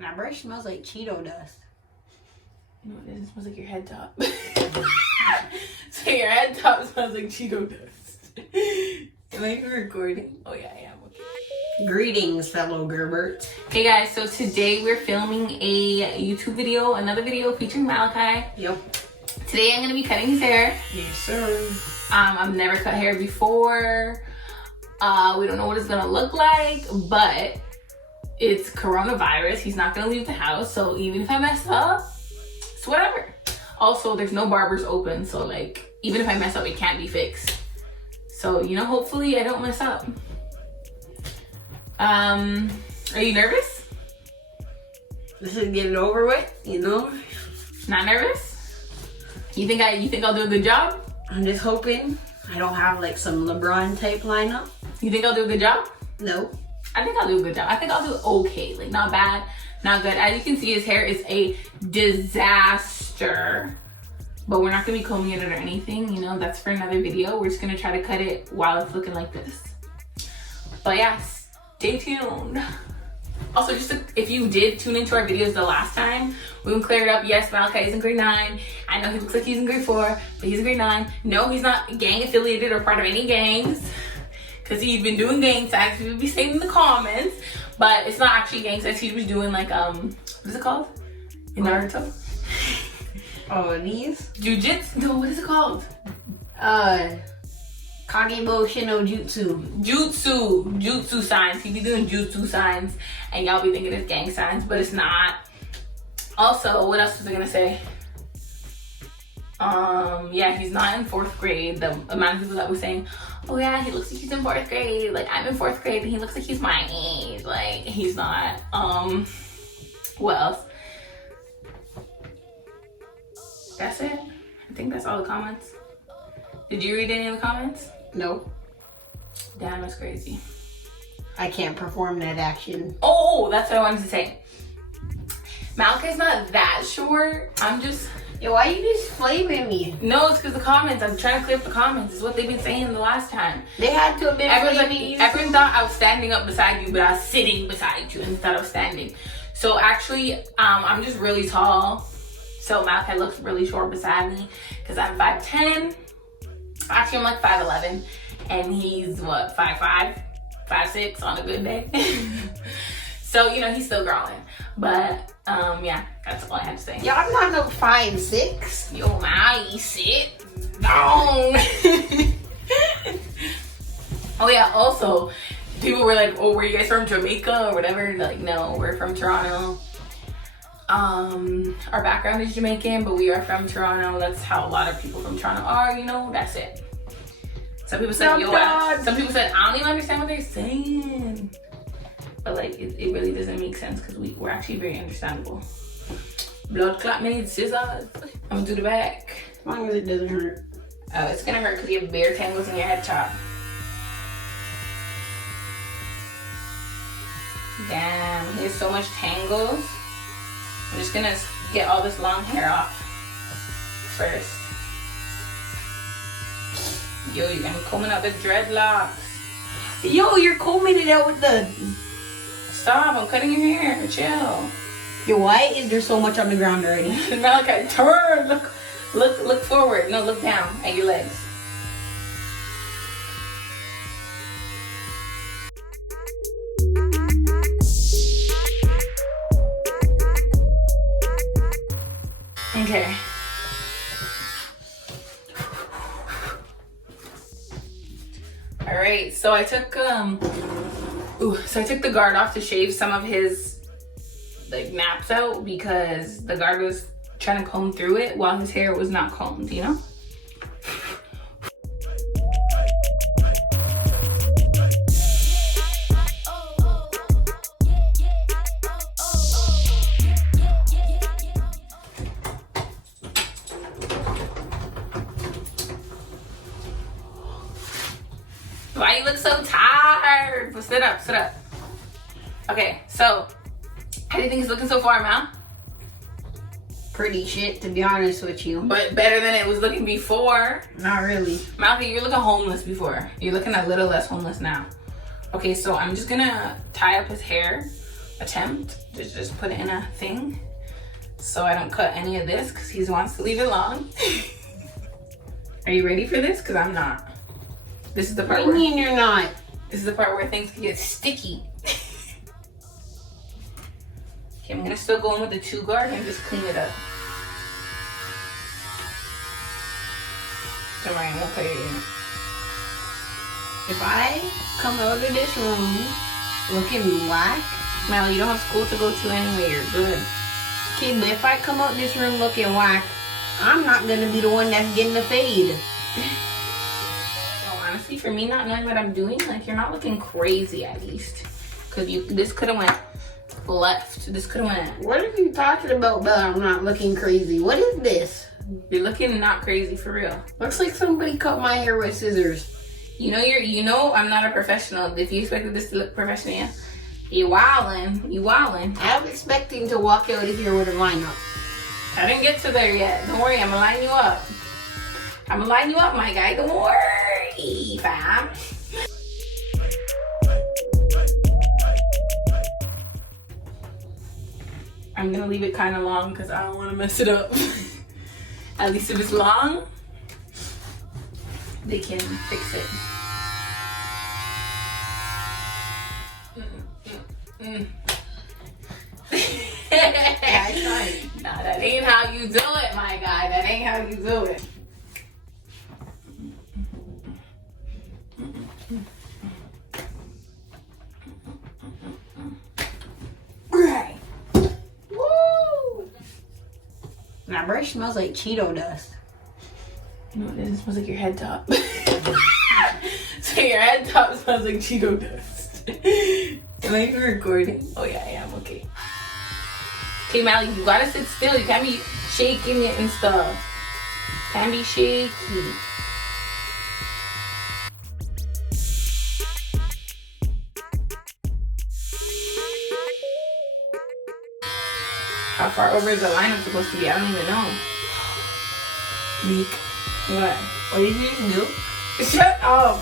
That brush smells like Cheeto dust. You know what it is? It smells like your head top. So your head top smells like Cheeto dust. Am I even recording? Oh yeah, I am. Okay. Greetings, fellow Gerberts. Hey guys, so today we're filming a YouTube video, another video featuring Malachi. Yep. Today I'm gonna be cutting his hair. Yes, sir. I've never cut hair before. We don't know what it's gonna look like, but it's coronavirus. He's not gonna leave the house, so even if I mess up, it's whatever. Also, there's no barbers open, so like, even if I mess up, it can't be fixed. So, you know, hopefully I don't mess up. Are you nervous? This is getting over with, you know? Not nervous? You think I'll do a good job? I'm just hoping I don't have like some LeBron type lineup. You think I'll do a good job? No. I think I'll do a good job. I think I'll do okay. Like, not bad, not good. As you can see, his hair is a disaster. But we're not gonna be combing it or anything, you know, that's for another video. We're just gonna try to cut it while it's looking like this. But yeah, stay tuned. Also, just if you did tune into our videos the last time, we can clear it up. Yes, Malachi is in grade 9. I know he looks like he's in grade 4, but he's in grade 9. No, he's not gang affiliated or part of any gangs, because he's been doing gang signs. He would be saying in the comments, but it's not actually gang signs. He was doing like, what is it called? In Naruto? Oh, these? Jujitsu? No, what is it called? Kagebo Shino Jutsu. Jutsu signs. He be doing jutsu signs, and y'all be thinking it's gang signs, but it's not. Also, what else was I gonna say? Yeah, he's not in 4th grade. The amount of people that were saying, oh yeah, he looks like he's in 4th grade. Like, I'm in 4th grade, and he looks like he's my age. Like, he's not. What else? That's it. I think that's all the comments. Did you read any of the comments? No. Damn, that's crazy. I can't perform that action. Oh, that's what I wanted to say. Malachi's not that short. I'm just... Yo, why you just flaming me? No, it's because the comments. I'm trying to clear up the comments. It's what they've been saying the last time. They had to have been everyone thought I was standing up beside you, but I was sitting beside you and thought I was standing. So actually, I'm just really tall. So Malachi looks really short beside me because I'm 5'10". Actually, I'm like 5'11", and he's what, 5'5", 5'6" on a good day. So, you know, he's still growing. But yeah, that's all I had to say. Yo, I'm not no 5'6". Yo, Molly, sit down. Oh yeah, also, people were like, oh, were you guys from Jamaica or whatever? Like, no, we're from Toronto. Our background is Jamaican, but we are from Toronto. That's how a lot of people from Toronto are, you know, that's it. Some people said, some people said, I don't even understand what they're saying. But like, it really doesn't make sense because we're actually very understandable. Blood clot made scissors. I'm gonna do the back. As long as it doesn't hurt. Oh, it's gonna hurt because you have bare tangles in your head top. Damn, he has so much tangles. I'm just gonna get all this long hair off first. Yo, I'm combing out the dreadlocks. Yo, you're combing it out with the... Stop, I'm cutting your hair, chill. Yo, why is there so much on the ground already? Malachi, turn, look forward. No, look down at your legs. Okay. All right, so I took the guard off to shave some of his like naps out because the guard was trying to comb through it while his hair was not combed, you know? Why you look so tired? Well, sit up, sit up. Okay, so how do you think it's looking so far, Mal? Pretty shit, to be honest with you. But better than it was looking before. Not really. Malky, you're looking homeless before. You're looking a little less homeless now. Okay, so I'm just gonna tie up his hair attempt to just put it in a thing so I don't cut any of this because he wants to leave it long. Are you ready for this? Because I'm not. This is the part What do you mean you're not? This is the part where things can get sticky. Okay, I'm gonna still go in with the 2 guard and just clean it up. Don't worry, I won't cut your ear. If I come out of this room looking whack, Mally, you don't have school to go to anyway, you're good. okay, but if I come out this room looking whack, I'm not gonna be the one that's getting the fade. Well, honestly, for me not knowing what I'm doing, like, you're not looking crazy at least. Cause this could have went left. This could have went. What are you talking about, Bella? I'm not looking crazy. What is this? You're looking not crazy for real. Looks like somebody cut my hair with scissors. You know I'm not a professional. If you expected this to look professional, yeah, you wildin', you wildin'. I was expecting to walk out of here with a lineup. I didn't get to there yet. Don't worry, I'm gonna line you up. I'm gonna line you up, my guy. Don't worry, fam. I'm gonna leave it kind of long because I don't want to mess it up. At least if it's long, they can fix it. Nah, that ain't how you do it, my guy. That ain't how you do it. Right. Woo! My brush smells like Cheeto dust. No, it doesn't. Smells like your head top. So your head top smells like Cheeto dust. Am I even recording? Oh yeah, I am. Okay. Okay, Mally, you gotta sit still. You can't be shaking it and stuff. Can't be shaky. How far over is the lineup supposed to be? I don't even know. Meek. What? What did you just do? Shut up.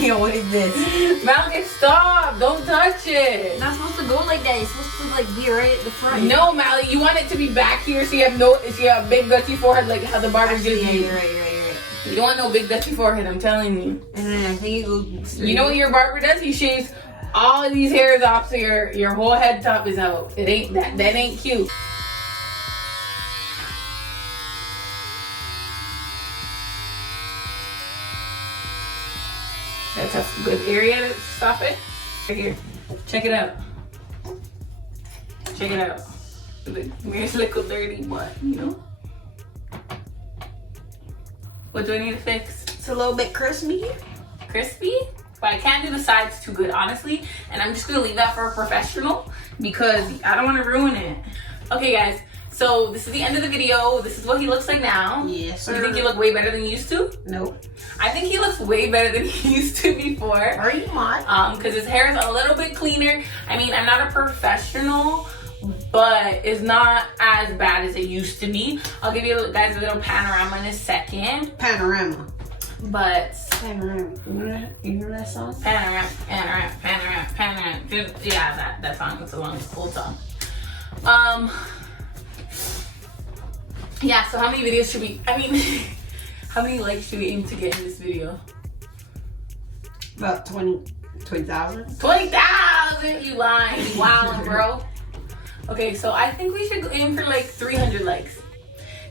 Yo, what is this? Malcolm, stop. Don't touch it. It's not supposed to go like that. It's supposed to like be right at the front. No, Mally, you want it to be back here so you have big dusty forehead like how the barbers give Yeah, you. you're right. You don't want no big dusty forehead, I'm telling you. And then I think it goes straight. You know what your barber does? He shaves all of these hairs off so your whole head top is out. It ain't that ain't cute. That's a good area to stop it. Right here. Check it out. Check it out. The mirror's a little dirty, but you know. What do I need to fix? It's a little bit crispy. Crispy? But I can't do the sides too good, honestly. And I'm just gonna leave that for a professional because I don't wanna ruin it. Okay guys, so this is the end of the video. This is what he looks like now. Yes, sir. You think you look way better than you used to? Nope. I think he looks way better than he used to before. Are you not? Because his hair is a little bit cleaner. I mean, I'm not a professional, but it's not as bad as it used to be. I'll give you guys a little panorama in a second. Panorama. But Panorama. You know that song? panorama. Yeah, that song. It's a long, old song. Yeah. So how many videos should we? I mean, how many likes should we aim to get in this video? About 20,000. 20,000. You lying? You wildin', bro. Okay, so I think we should aim for like 300 likes.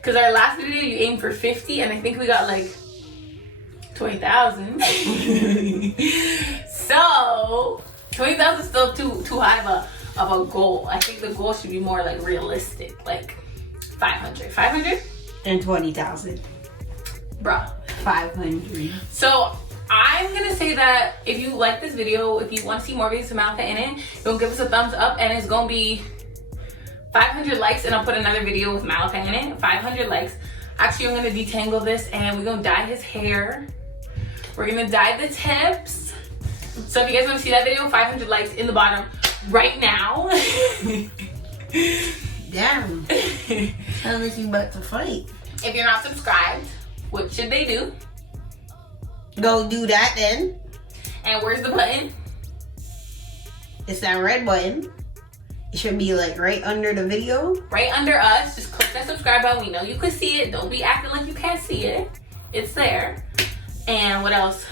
Cause our last video you aimed for 50, and I think we got like 20,000. So 20,000 is still too high of a goal. I think the goal should be more like realistic, like 500. 500 and 20,000. Bruh. 500. So I'm gonna say that if you like this video, if you want to see more videos of Malika in it, you'll give us a thumbs up, and it's gonna be 500 likes, and I'll put another video with Malika in it. 500 likes. Actually, I'm gonna detangle this, and we're gonna dye his hair. We're gonna dye the tips. So if you guys want to see that video, 500 likes in the bottom right now. Damn. Sounds like you about to fight. If you're not subscribed, what should they do? Go do that then. And where's the button? It's that red button. should be like right under the video. Right under us. Just click that subscribe button. We know you can see it. Don't be acting like you can't see it. It's there. And what else?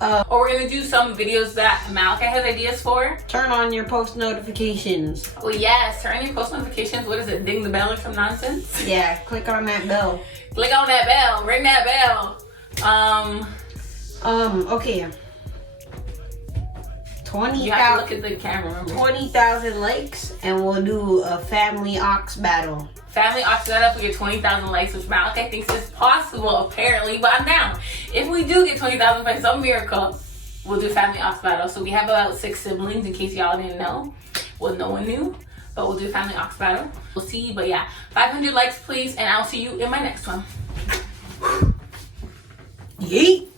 Or we're gonna do some videos that Malachi has ideas for. Turn on your post notifications. Oh yes, turn on your post notifications. What is it? Ding the bell or some nonsense? Yeah, click on that bell. Click on that bell. Ring that bell. Okay. You have to look at the camera. Remember? 20,000 likes, and we'll do a family ox battle. Family ox battle if we get 20,000 likes, which Malachi thinks is possible apparently. But I'm down. If we do get 20,000 by some miracle, we'll do family ox battle. So we have about 6 siblings, in case y'all didn't know. Well, no one knew, but we'll do family ox battle. We'll see. But yeah, 500 likes, please, and I'll see you in my next one. Yeet.